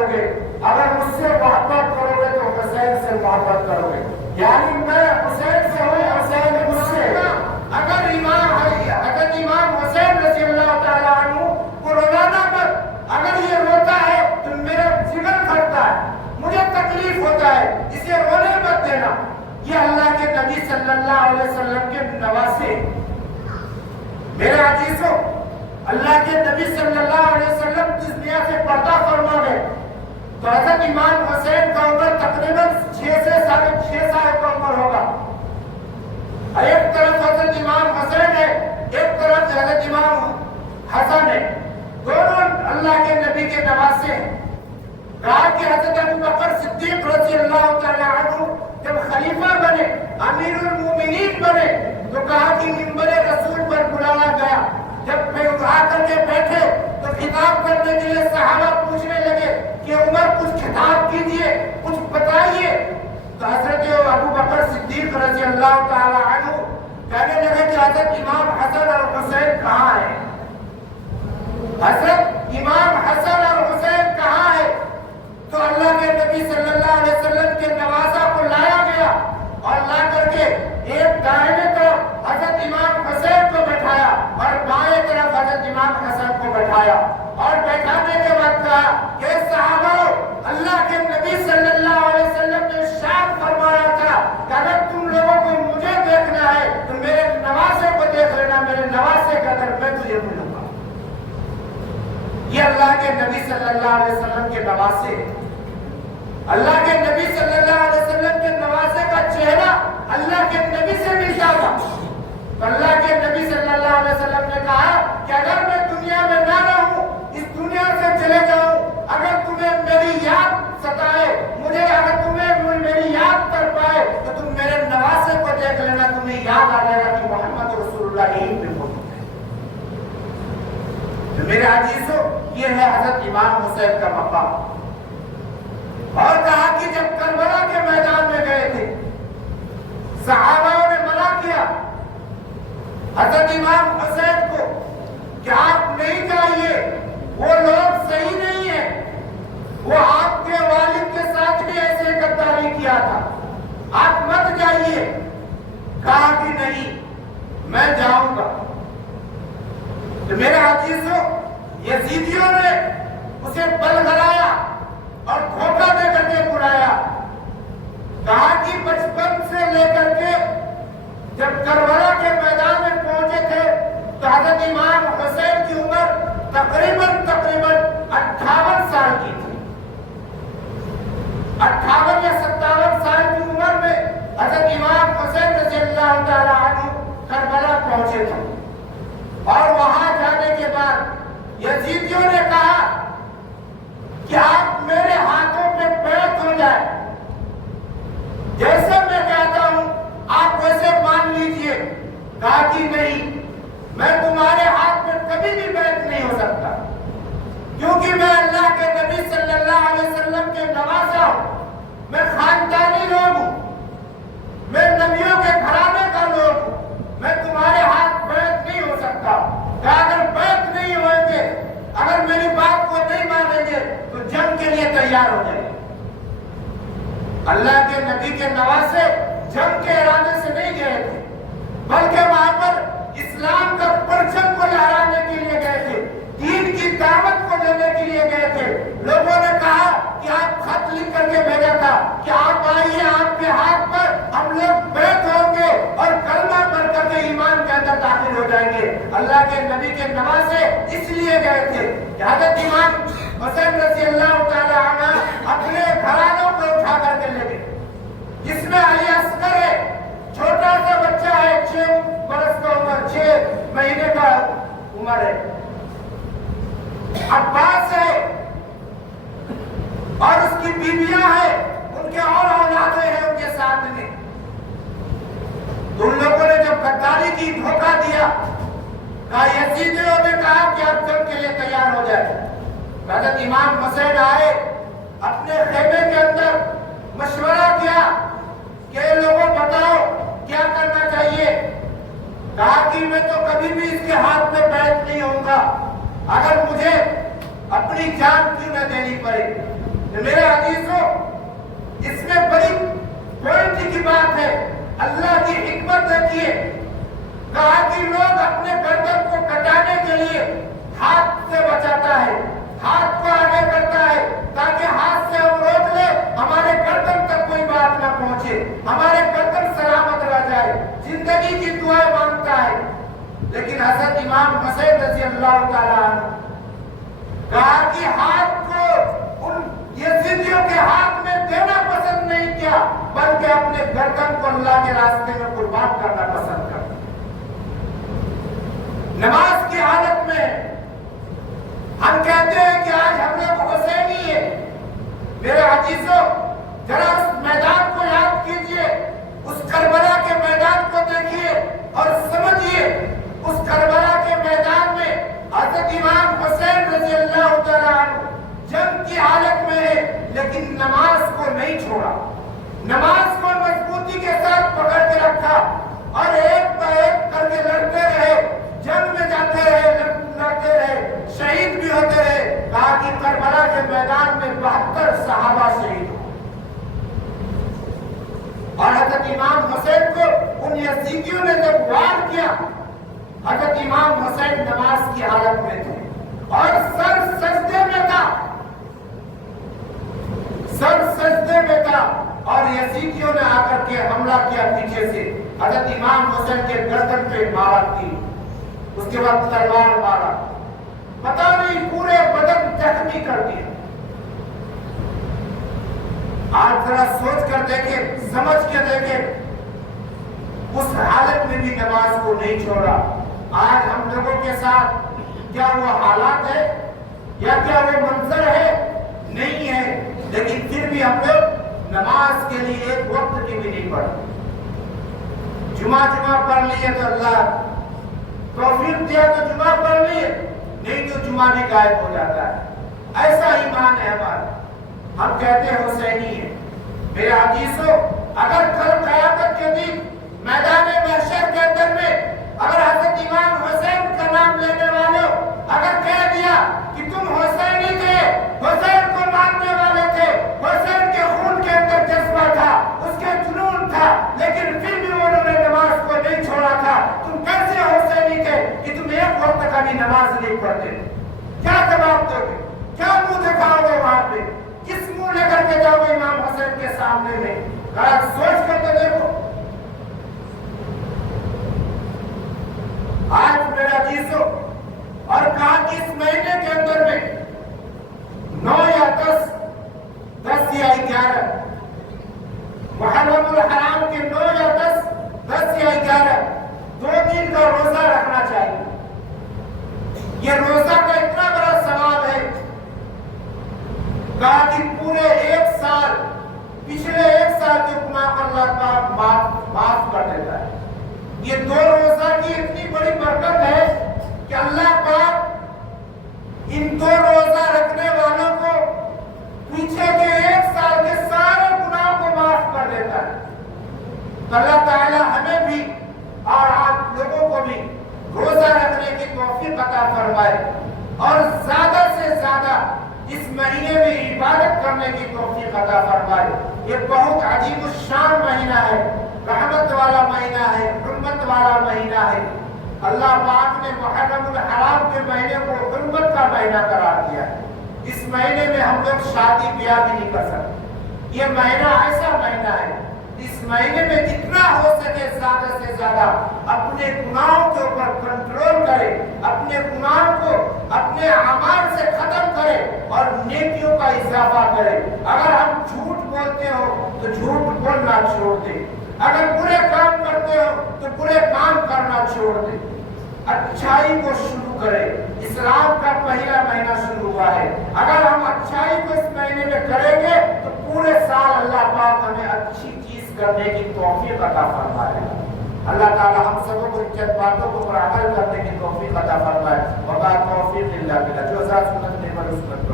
کرو گے، اگر مجھ سے محبت کرو گے تو حسین سے محبت کرو گے، یعنی میں حسین سے ہوں، حسین مجھ سے۔ اگر امام حسین رضی اللہ تعالیٰ عنہ کو رولانا مت، اگر یہ روتا ہے تو میرا جگر پھٹتا ہے، مجھے تکلیف ہوتا ہے، اسے رونے مت دینا۔ یہ اللہ کے نبی صلی اللہ علیہ وسلم کے نواسے۔ میرے عزیزوں، اللہ کے نبی صلی اللہ علیہ وسلم جس دنیا سے پردہ فرما گئے تو حضرت امام حسین کا عمر تقریباً 6 سے 6.5 سال کا عمر ہوگا۔ ایک طرف حضرت امام حسین ہے، ایک طرف حضرت امام حسن ہے، دونوں اللہ کے نبی کے نواسے ہیں۔ کہا کہ حضرت ابوبکر صدیق رضی اللہ تعالیٰ عنہ جب خلیفہ بنے، امیر المومنین بنے، تو کہا کہ منبر رسول پر بلایا گیا۔ جب میں آ کر کے بیٹھے تو خطاب کرنے کے لیے صحابہ پوچھنے لگے کہ عمر کچھ خطاب کیجئے، کچھ بتائیے۔ تو حضرت ابوبکر صدیق رضی اللہ تعالیٰ عنہ کہنے لگے کہ حضرت امام حسن اور حسین کہاں ہے؟ حضرت امام حسن اور حسین کہاں ہے؟ تو اللہ کے نبی صلی اللہ علیہ وسلم کے نواسا کو لایا گیا اور لا کر کے ایک دائیں طرف حضرت امام حسین کو بٹھایا اور بائیں طرف حضرت امام حسن کو بٹھایا، اور بیٹھانے کے بعد کہا کہ صحابہ، اللہ کے نبی صلی اللہ علیہ وسلم نے ارشاد فرمایا تھا کہ اگر تم لوگوں کو مجھے دیکھنا ہے تو میرے نواسے کو دیکھ لینا، میرے نواسے کا در میں تجھے ملوں گا۔ یہ اللہ کے نبی صلی اللہ علیہ وسلم کے نواسے، اللہ کے نبی صلی اللہ علیہ وسلم کے نواسے کا چہرہ اللہ کے نبی سے ملتا تھا۔ تو اللہ کے نبی صلی اللہ علیہ وسلم نے کہا کہ اگر میں دنیا میں نہ رہوں، اس دنیا سے چلے جاؤں، اگر تمہیں میری یاد ستائے، مجھے اگر تمہیں میری یاد کر پائے تو تم میرے نواسے کو دیکھ لینا، تمہیں یاد آ جائے گا کہ محمد رسول اللہ یہیں پہ موجود ہے۔ تو میرے عزیزوں، یہ ہے حضرت امام حسین کا مقام۔ اور کہا کہ جب کربلا کے میدان میں گئے تھے، صحابہ نے منع کیا حضرت امام حسین کو کہ آپ نہیں جائیے، وہ لوگ صحیح نہیں ہیں، وہ آپ کے والد کے ساتھ بھی ایسے غداری کیا تھا، آپ مت جائیے۔ کہا کہ نہیں، میں جاؤں گا۔ تو میرے عزیزوں، یزیدیوں نے اسے بل گلایا اور دھوکہ دے کر کے بلایا۔ کہا کہ بچپن سے لے کر کے جب کربلا کے میدان میں پہنچے تھے تو حضرت امام حسین کی عمر تقریباً 58 سال کی تھی۔ 58 یا 57 سال کی عمر میں حضرت امام حسین رضی اللہ تعالیٰ عنہ کربلا پہنچے تھے، اور وہاں جانے کے بعد یزیدیوں نے کہا کہ آپ میرے ہاتھوں پہ بیعت ہو جائے، جیسے میں کہتا ہوں آپ ویسے مان لیجئے۔ کہا کہ نہیں، میں تمہارے ہاتھ میں کبھی بھی بیعت نہیں ہو سکتا، کیونکہ میں اللہ کے نبی صلی اللہ علیہ وسلم کے نواسا ہوں، میں خاندانی لوگ ہوں، میں نبیوں کے گھرانے کا لوگ ہوں، میں تمہارے ہاتھ بیعت نہیں ہو سکتا۔ کہ اگر بیعت نہیں ہوئیں گے، اگر میری بات کو نہیں مانیں گے تو جنگ کے لیے تیار ہو جائیں گے۔ اللہ کے نبی کے نواسے جنگ کے ارادے سے نہیں گئے تھے، بلکہ وہاں پر اسلام کا پرچم کو لہرانے کے لیے گئے تھے، دین کی دعوت کو دینے کے لیے گئے تھے۔ لوگوں نے کہا کہ آپ خط لکھ کر کے بھیجا تھا کہ آپ آئیے، آپ کے ہاتھ پر ہم لوگ بیعت ہوں گے اور کلمہ پڑھ کر کے ایمان کے اندر داخل ہو جائیں گے۔ اللہ کے نبی کے نواسے اس لیے گئے تھے کہ حضرت امام حسین رضی اللہ تعالیٰ عنہ اپنے گھرانوں کو اٹھا کر کے لے گئے، جس میں علی اصغر ہے، چھوٹا سا بچہ ہے، 6 برس کا عمر، 6 مہینے کا عمر ہے، عباس ہے، اور اس کی بیویاں ہیں، ان کے اور اولادیں ہیں ان کے ساتھ میں۔ تو ان لوگوں نے جب غداری کی، دھوکہ دیا، کہا یزیدیوں نے کہا کہ آپ جنگ کے لیے تیار ہو جائے۔ حضرت امام حسین آئے، اپنے خیمے کے اندر مشورہ کیا کہ لوگوں بتاؤ کیا کرنا چاہیے۔ کہا کہ میں تو کبھی بھی اس کے ہاتھ میں بیعت نہیں ہوں گا، اگر مجھے اپنی جان کیوں نہ دینی پڑے۔ تو میرے عزیزوں اس میں بڑی پوائنٹ کی بات ہے، اللہ کی حکمت دیکھیے، کہا کہ لوگ اپنے گردن کو کٹانے کے لیے ہاتھ سے بچاتا ہے، ہاتھ کو آگے کرتا ہے تاکہ ہاتھ سے ہم روک لے، ہمارے گردن تک کوئی بات نہ پہنچے، ہمارے گردن سلامت رہ جائے، زندگی کی دعائیں مانگتا ہے۔ لیکن حضرت امام حسین رضی اللہ تعالیٰ عنہ کہا کہ ہاتھ کو ان یزیدیوں کے ہاتھ میں دینا پسند نہیں کیا، بلکہ اپنے گردن کو اللہ کے راستے میں قربان کرنا پسند کرتا۔ نماز کی حالت میں ہم کہتے ہیں کہ آج ہم لوگ حسینی ہیں۔ میرے عزیزوں ذرا اس میدان کو یاد کیجئے، اس کربلا کے میدان کو دیکھیے اور سمجھیے، اس کربلا کے میدان میں حضرت امام حسین رضی اللہ تعالیٰ عنہ جنگ کی حالت میں ہے، لیکن نماز کو نہیں چھوڑا، نماز کو مضبوطی کے ساتھ پکڑ کے رکھا اور ایک با ایک کر کے لڑتے رہے، جنگ میں جاتے رہے، لڑتے رہے، شہید بھی ہوتے رہے۔ کہا کہ کربلا کے میدان میں 72 صحابہ شہید ہوئے اور حضرت امام حسین کو ان یزیدیوں نے جب وار کیا، حضرت امام حسین نماز کی حالت میں تھے اور سر سجدے میں تھا، سر سجدے میں تھا، اور یزیدیوں نے آ کر کے حملہ کیا پیچھے سے، حضرت امام حسین کے گردن پہ مار کی، اس کے بعد تلوار مارا، پتہ نہیں پورے بدن زخمی کر دیے۔ آج ذرا سوچ کر دیکھیں، سمجھ کے دیکھیں، اس حالت میں بھی نماز کو نہیں چھوڑا۔ آج ہم لوگوں کے ساتھ کیا وہ حالات ہے یا کیا وہ منظر ہے؟ نہیں ہے، لیکن پھر بھی ہم لوگ نماز کے لیے ایک وقت کی بھی نہیں پڑھتے۔ جمعہ پڑھ لیے تو اللہ توفیق دیا تو جمعہ پڑھ لیے، نہیں تو جمعہ بھی غائب ہو جاتا ہے۔ ایسا ایمان ہے ہمارا، ہم کہتے ہیں حسینی ہے۔ میرے عزیزوں اگر کل قیامت کے دن میدان محشر کے اندر میں اگر حضرت امام حسین کا نام لینے والوں اگر کہہ دیا کہ تم حسینی تھے، حسین کو ماننے والے تھے، حسین کے خون کے اندر جذبہ تھا، اس کے جنون تھا، لیکن پھر بھی انہوں نے نماز کو نہیں چھوڑا تھا، تم کیسے حسینی تھے کہ تم ایک وقت کا بھی نماز نہیں پڑھتے؟ کیا جواب دو گے؟ کیا منہ دکھاؤ گے وہاں پہ؟ کس منہ لے کر کے جاؤ گے امام حسین کے سامنے میں؟ ذرا سوچ کر تو دیکھو۔ آج میرا عزیزوں اور کہا کہ اس مہینے کے اندر میں 9 یا 10 یا 11 محرم الحرام کے 9 یا 10 یا 11 2 دن کا روزہ رکھنا چاہیے۔ یہ روزہ کا اتنا بڑا ثواب ہے، کہا کہ پورے ایک سال، پچھلے ایک سال کے گناہ کو اللہ پاک معاف کر دیتا ہے۔ یہ 2 روزہ کی اتنی بڑی برکت ہے کہ اللہ پاک ان 2 روزہ رکھنے والوں کو پیچھے کے ایک سال کے سارے گناہوں کو معاف کر دیتا ہے۔ اللہ تعالیٰ ہمیں بھی اور آپ لوگوں کو بھی روزہ رکھنے کی توفیق عطا فرمائے اور زیادہ سے زیادہ اس مہینے میں عبادت کرنے کی توفیق عطا فرمائے۔ یہ بہت عجیب الشان مہینہ ہے، رحمت والا مہینہ ہے، حرمت والا مہینہ ہے۔ اللہ پاک نے محرم الحرام کے مہینے کو حرمت کا مہینہ قرار دیا ہے۔ اس مہینے میں ہم لوگ شادی بیاہ بھی نہیں کر سکتے۔ یہ مہینہ ایسا مہینہ ہے، اس مہینے میں جتنا ہو سکے زیادہ سے زیادہ اپنے گناہوں کے اوپر کنٹرول کرے، اپنے گناہوں کو اپنے اعمال سے ختم کرے اور نیکیوں کا اضافہ کرے۔ اگر ہم جھوٹ بولتے ہو تو جھوٹ بولنا چھوڑ دیں، اگر برے کام کرتے ہو تو برے کام کرنا چھوڑ دیں، اچھائی کو شروع کرے۔ اسلام کا پہلا مہینہ شروع ہوا ہے، اگر ہم اچھائی کو اس مہینے میں کریں گے تو پورے سال اللہ پاک ہمیں اچھی چیز کرنے کی توفیق عطا فرمائے۔ اللہ تعالی ہم سب کو ان چند باتوں کو پر عمل کرنے کی توفیق عطا فرمائے۔ وما توفیق الا باللہ۔ جو ذات سنت نے پر اس پر